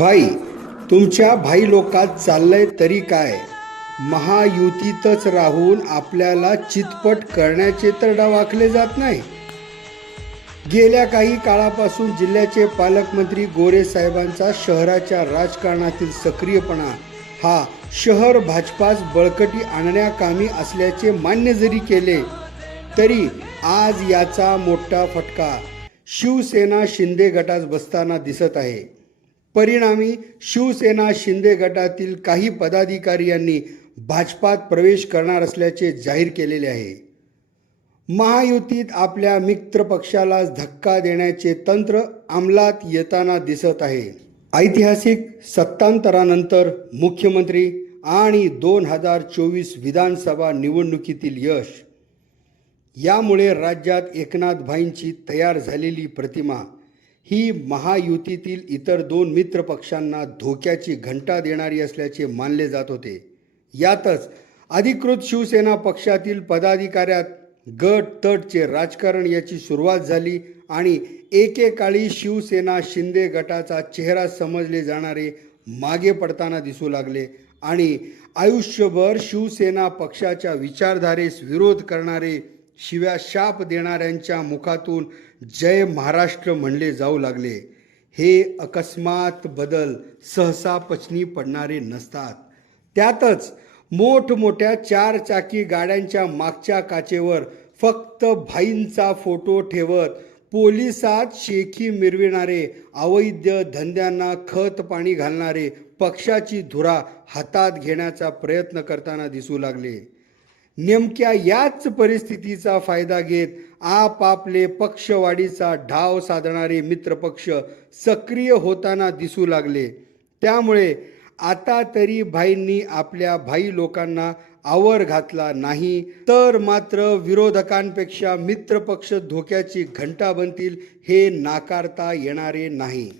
भाई, तुमच्या भाई लोकात चाललंय तरी काय? महायुतीतच राहून आपल्याला चितपट करण्याचे तर डाव आखले जात नाही. गेल्या काही काळापासून जिल्ह्याचे पालकमंत्री गोरे साहेबांचा शहराच्या राजकारणातील सक्रियपणा हा शहर भाजपास बळकटी आणण्याकामी असल्याचे मान्य जरी केले तरी आज याचा मोठा फटका शिवसेना शिंदे गटास बसताना दिसत आहे. परिणामी शिवसेना शिंदे गटातील काही पदाधिकारी यांनी भाजपात प्रवेश करणार असल्याचे जाहीर केलेले आहे. महायुतीत आपल्या मित्र पक्षाला धक्का देण्याचे तंत्र अंमलात येताना दिसत आहे. ऐतिहासिक सत्तांतरानंतर मुख्यमंत्री आणि 2024 विधानसभा निवडणुकीतील यश यामुळे राज्यात एकनाथ भाईंची तयार झालेली प्रतिमा ही महायुतीतील इतर दोन मित्र पक्षांना धोक्याची घंटा देणारी असल्याचे मानले जात होते. यातच अधिकृत शिवसेना पक्षातील पदाधिकाऱ्यात गट तटचे राजकारण याची सुरुवात झाली आणि एकेकाळी शिवसेना शिंदे गटाचा चेहरा समजले जाणारे मागे पडताना दिसू लागले आणि आयुष्यभर शिवसेना पक्षाच्या विचारधारेस विरोध करणारे शिव्या शाप देणाऱ्यांच्या मुखातून जय महाराष्ट्र म्हणले जाऊ लागले. हे अकस्मात बदल सहसा पचनी पडणारे नसतात. त्यातच मोठमोठ्या चारचाकी गाड्यांच्या मागच्या काचेवर फक्त भाईंचा फोटो ठेवत पोलिसात शेखी मिरविणारे, अवैध धंद्यांना खत पाणी घालणारे पक्षाची धुरा हातात घेण्याचा प्रयत्न करताना दिसू लागले. नेमक्या याच परिस्थितीचा फायदा घेत आपापले पक्षवाढीचा ढाव साधणारे मित्रपक्ष सक्रिय होताना दिसू लागले. त्यामुळे आता तरी भाईंनी आपल्या भाई लोकांना आवर घातला नाही तर मात्र विरोधकांपेक्षा मित्रपक्ष धोक्याची घंटा बनतील हे नाकारता येणारे नाही.